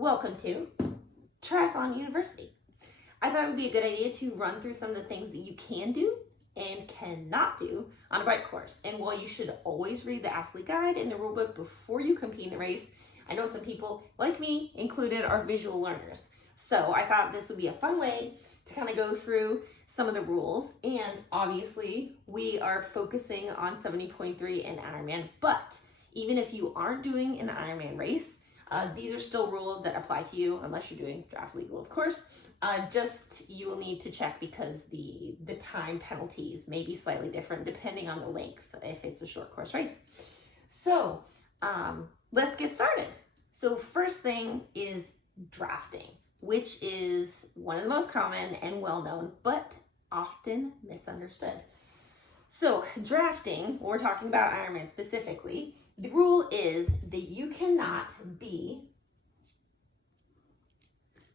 Welcome to Triathlon University. I thought it would be a good idea to run through some of the things that you can do and cannot do on a bike course. And while you should always read the athlete guide and the rule book before you compete in a race, I know some people, like me included, are visual learners. So I thought this would be a fun way to kind of go through some of the rules. And obviously we are focusing on 70.3 and Ironman, but even if you aren't doing an Ironman race, these are still rules that apply to you unless you're doing draft legal, of course. Just you will need to check because the time penalties may be slightly different depending on the length if it's a short course race. So let's get started. So first thing is drafting, which is one of the most common and well-known, but often misunderstood. So drafting, we're talking about Ironman specifically, the rule is that you cannot be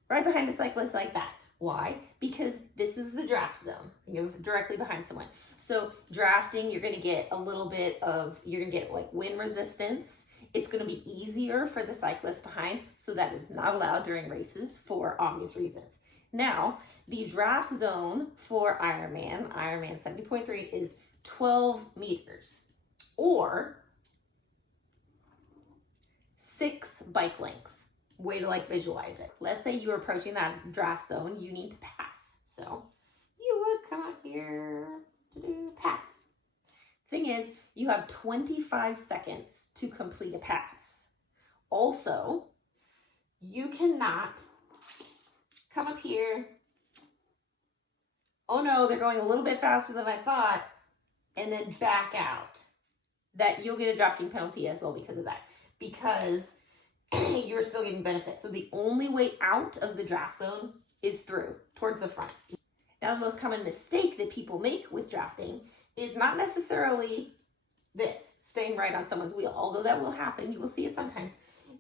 right behind a cyclist like that. Why? Because this is the draft zone. You're directly behind someone. So drafting, you're gonna get a little bit of, you're gonna get like wind resistance. It's gonna be easier for the cyclist behind, so that is not allowed during races for obvious reasons. Now, the draft zone for Ironman 70.3 is 12 meters or 6 bike lengths. Way to like visualize it. Let's say you're approaching that draft zone, you need to pass. So you would come out here to do pass. Thing is, you have 25 seconds to complete a pass. Also, you cannot come up here. Oh no, they're going a little bit faster than I thought, and then back out. That you'll get a drafting penalty as well because of that. Because you're still getting benefit. So the only way out of the draft zone is through, towards the front. Now, the most common mistake that people make with drafting is not necessarily this, staying right on someone's wheel, although that will happen. You will see it sometimes.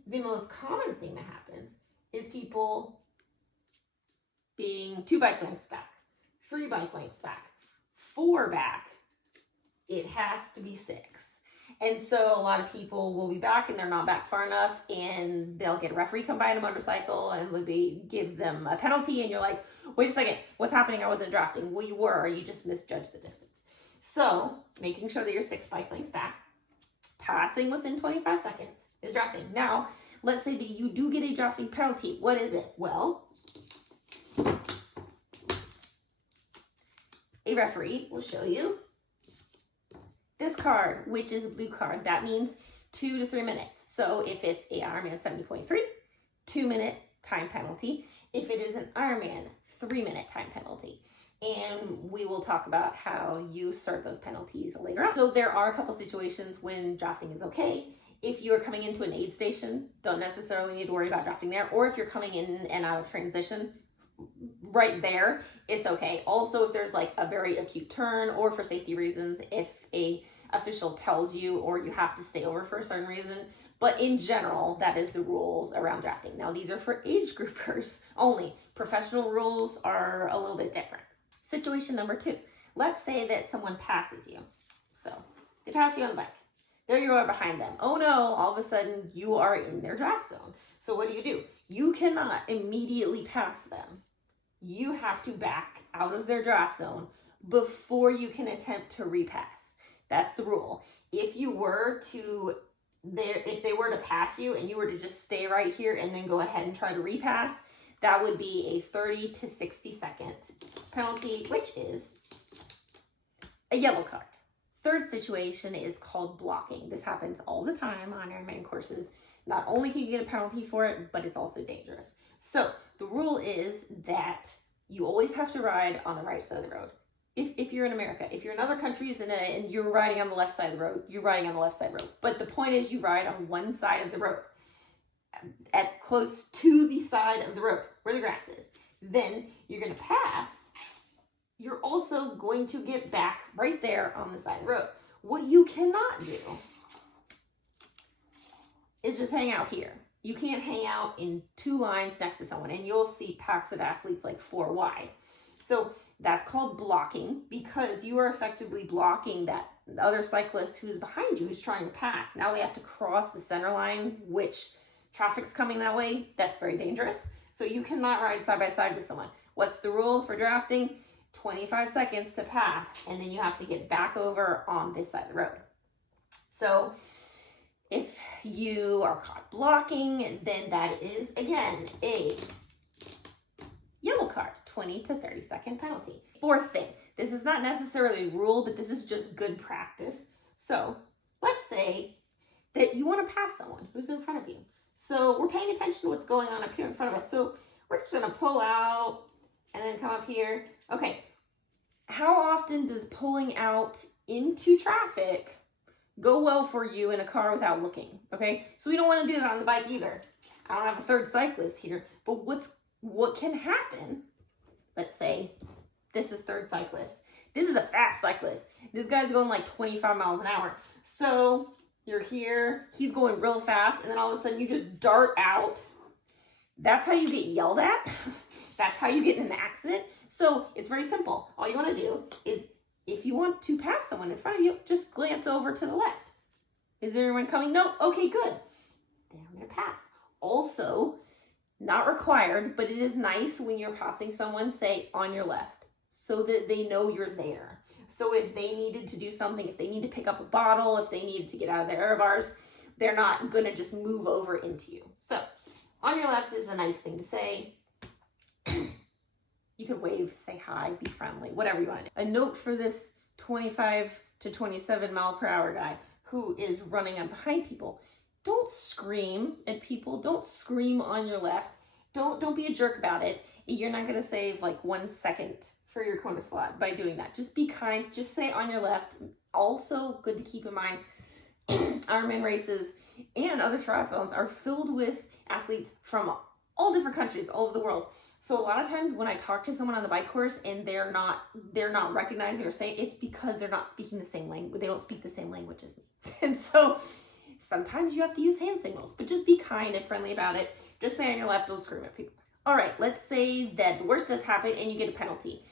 The most common thing that happens is people being 2 bike lengths back, 3 bike lengths back, 4 back. It has to be 6. And so a lot of people will be back and they're not back far enough, and they'll get a referee come by on a motorcycle and maybe give them a penalty, and you're like, wait a second, what's happening? I wasn't drafting. Well, you were, you just misjudged the distance. So making sure that you're 6 bike lengths back, passing within 25 seconds is drafting. Now, let's say that you do get a drafting penalty. What is it? Well, a referee will show you this card, which is a blue card. That means 2 to 3 minutes. So if it's a Ironman 70.3, 2-minute time penalty. If it is an Ironman, 3-minute time penalty. And we will talk about how you serve those penalties later on. So there are a couple situations when drafting is okay. If you're coming into an aid station, don't necessarily need to worry about drafting there. Or if you're coming in and out of transition, right there, it's okay. Also, if there's like a very acute turn, or for safety reasons, if a official tells you or you have to stay over for a certain reason. But in general, that is the rules around drafting. Now, these are for age groupers only. Professional rules are a little bit different. Situation number 2. Let's say that someone passes you. So they pass you on the bike. There you are behind them. Oh no, all of a sudden you are in their draft zone. So what do? You cannot immediately pass them. You have to back out of their draft zone before you can attempt to repass. That's the rule. If they were to pass you and you were to just stay right here and then go ahead and try to repass, that would be a 30 to 60 second penalty, which is a yellow card. Third situation is called blocking. This happens all the time on Ironman courses. Not only can you get a penalty for it, but it's also dangerous. So the rule is that you always have to ride on the right side of the road. If you're in America, if you're in other countries and you're riding on the left side of the road, you're riding on the left side of the road. But the point is you ride on one side of the road, at close to the side of the road where the grass is. Then you're going to pass. You're also going to get back right there on the side of the road. What you cannot do is just hang out here. You can't hang out in 2 lines next to someone, and you'll see packs of athletes like 4 wide. So that's called blocking, because you are effectively blocking that other cyclist who's behind you, who's trying to pass. Now we have to cross the center line, which traffic's coming that way, that's very dangerous. So you cannot ride side by side with someone. What's the rule for drafting? 25 seconds to pass, and then you have to get back over on this side of the road. So if you are caught blocking, then that is, again, a yellow card, 20 to 30 second penalty. Fourth thing, this is not necessarily a rule, but this is just good practice. So let's say that you want to pass someone who's in front of you. So we're paying attention to what's going on up here in front of us. So we're just going to pull out and then come up here. Okay, how often does pulling out into traffic go well for you in a car without looking? Okay, so we don't want to do that on the bike either. I don't have a third cyclist here, but what can happen? Let's say this is third cyclist. This is a fast cyclist. This guy's going like 25 miles an hour. So you're here, he's going real fast, and then all of a sudden you just dart out. That's how you get yelled at. That's how you get in an accident. So it's very simple. All you want to do is, if you want to pass someone in front of you, just glance over to the left. Is there anyone coming? No? Okay, good. Then I'm going to pass. Also, not required, but it is nice when you're passing someone, say, on your left, so that they know you're there. So if they needed to do something, if they need to pick up a bottle, if they needed to get out of their air bars, they're not going to just move over into you. So on your left is a nice thing to say. You could wave, say hi, be friendly, whatever you want. A note for this 25 to 27 mile per hour guy who is running up behind people. Don't scream at people. Don't scream on your left. Don't be a jerk about it. You're not going to save like 1 second for your Kona slot by doing that. Just be kind. Just say on your left. Also, good to keep in mind, Ironman races and other triathlons are filled with athletes from all different countries, all over the world. So a lot of times when I talk to someone on the bike course and they're not recognizing or saying, it's because they're not speaking the same language. They don't speak the same language as me. And so sometimes you have to use hand signals, but just be kind and friendly about it. Just say on your left, don't scream at people. All right, let's say that the worst does happen and you get a penalty.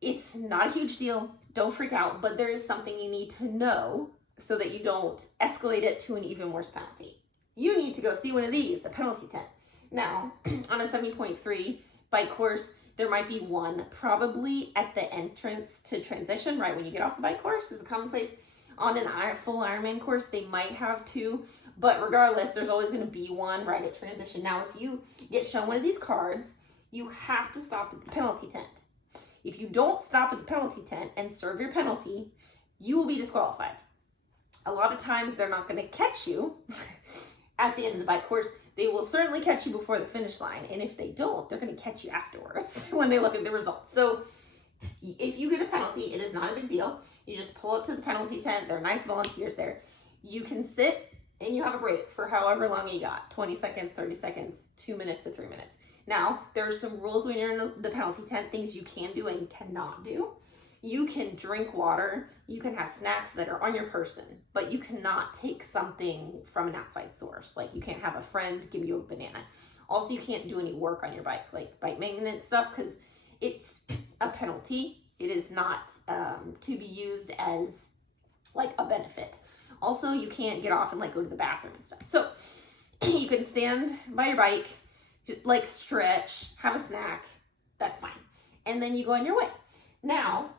It's not a huge deal. Don't freak out, but there is something you need to know so that you don't escalate it to an even worse penalty. You need to go see one of these, a penalty tent. Now, on a 70.3 bike course, there might be one probably at the entrance to transition, right when you get off the bike course is a commonplace. On a full Ironman course, they might have two, but regardless, there's always going to be one right at transition. Now, if you get shown one of these cards, you have to stop at the penalty tent. If you don't stop at the penalty tent and serve your penalty, you will be disqualified. A lot of times, they're not going to catch you at the end of the bike course. They will certainly catch you before the finish line, and if they don't, they're going to catch you afterwards when they look at the results. So if you get a penalty, it is not a big deal. You just pull up to the penalty tent. There are nice volunteers there. You can sit and you have a break for however long you got, 20 seconds, 30 seconds, 2 minutes to 3 minutes. Now, there are some rules when you're in the penalty tent, things you can do and cannot do. You can drink water, you can have snacks that are on your person, but you cannot take something from an outside source. Like you can't have a friend give you a banana. Also, you can't do any work on your bike, like bike maintenance stuff, because it's a penalty. It is not to be used as like a benefit. Also, you can't get off and like go to the bathroom and stuff. So you can stand by your bike, like stretch, have a snack, that's fine. And then you go on your way. Now,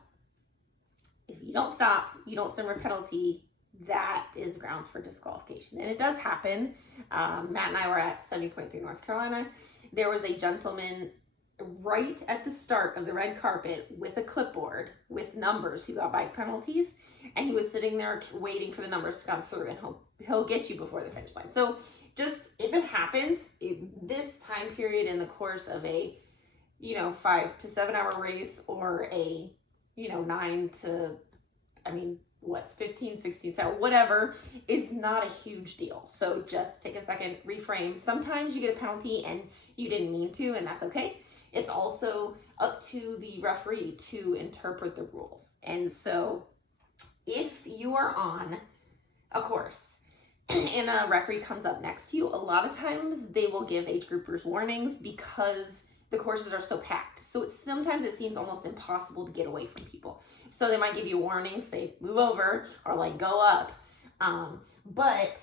if you don't stop, you don't serve a penalty, that is grounds for disqualification. And it does happen. Matt and I were at 70.3 North Carolina. There was a gentleman right at the start of the red carpet with a clipboard with numbers who got bike penalties. And he was sitting there waiting for the numbers to come through, and he'll get you before the finish line. So just, if it happens, this time period in the course of a 5 to 7 hour race, or a 9 to 15, 16, whatever, is not a huge deal. So just take a second, reframe. Sometimes you get a penalty and you didn't mean to, and that's okay. It's also up to the referee to interpret the rules. And so if you are on a course and a referee comes up next to you, a lot of times they will give age groupers warnings because the courses are so packed. So sometimes it seems almost impossible to get away from people. So they might give you warnings, say move over, or like go up. But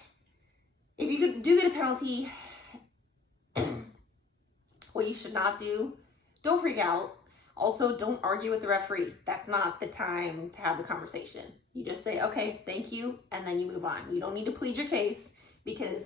if you do get a penalty, What you should not do, don't freak out. Also, don't argue with the referee. That's not the time to have the conversation. You just say, okay, thank you, and then you move on. You don't need to plead your case, because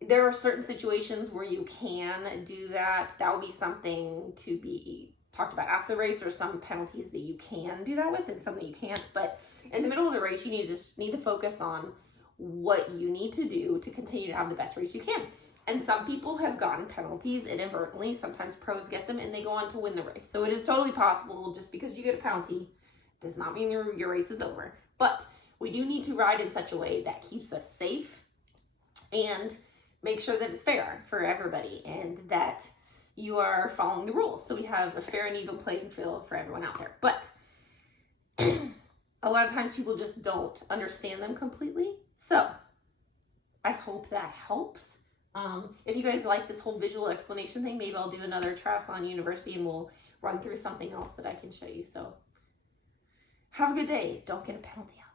there are certain situations where you can do that. That would be something to be talked about after the race, or some penalties that you can do that with and some that you can't. But in the middle of the race, you need to focus on what you need to do to continue to have the best race you can. And some people have gotten penalties inadvertently. Sometimes pros get them and they go on to win the race. So it is totally possible. Just because you get a penalty does not mean your race is over. But we do need to ride in such a way that keeps us safe and make sure that it's fair for everybody and that you are following the rules. So we have a fair and even playing field for everyone out there. But a lot of times people just don't understand them completely. So I hope that helps. If you guys like this whole visual explanation thing, maybe I'll do another Triathlon University and we'll run through something else that I can show you. So have a good day. Don't get a penalty out.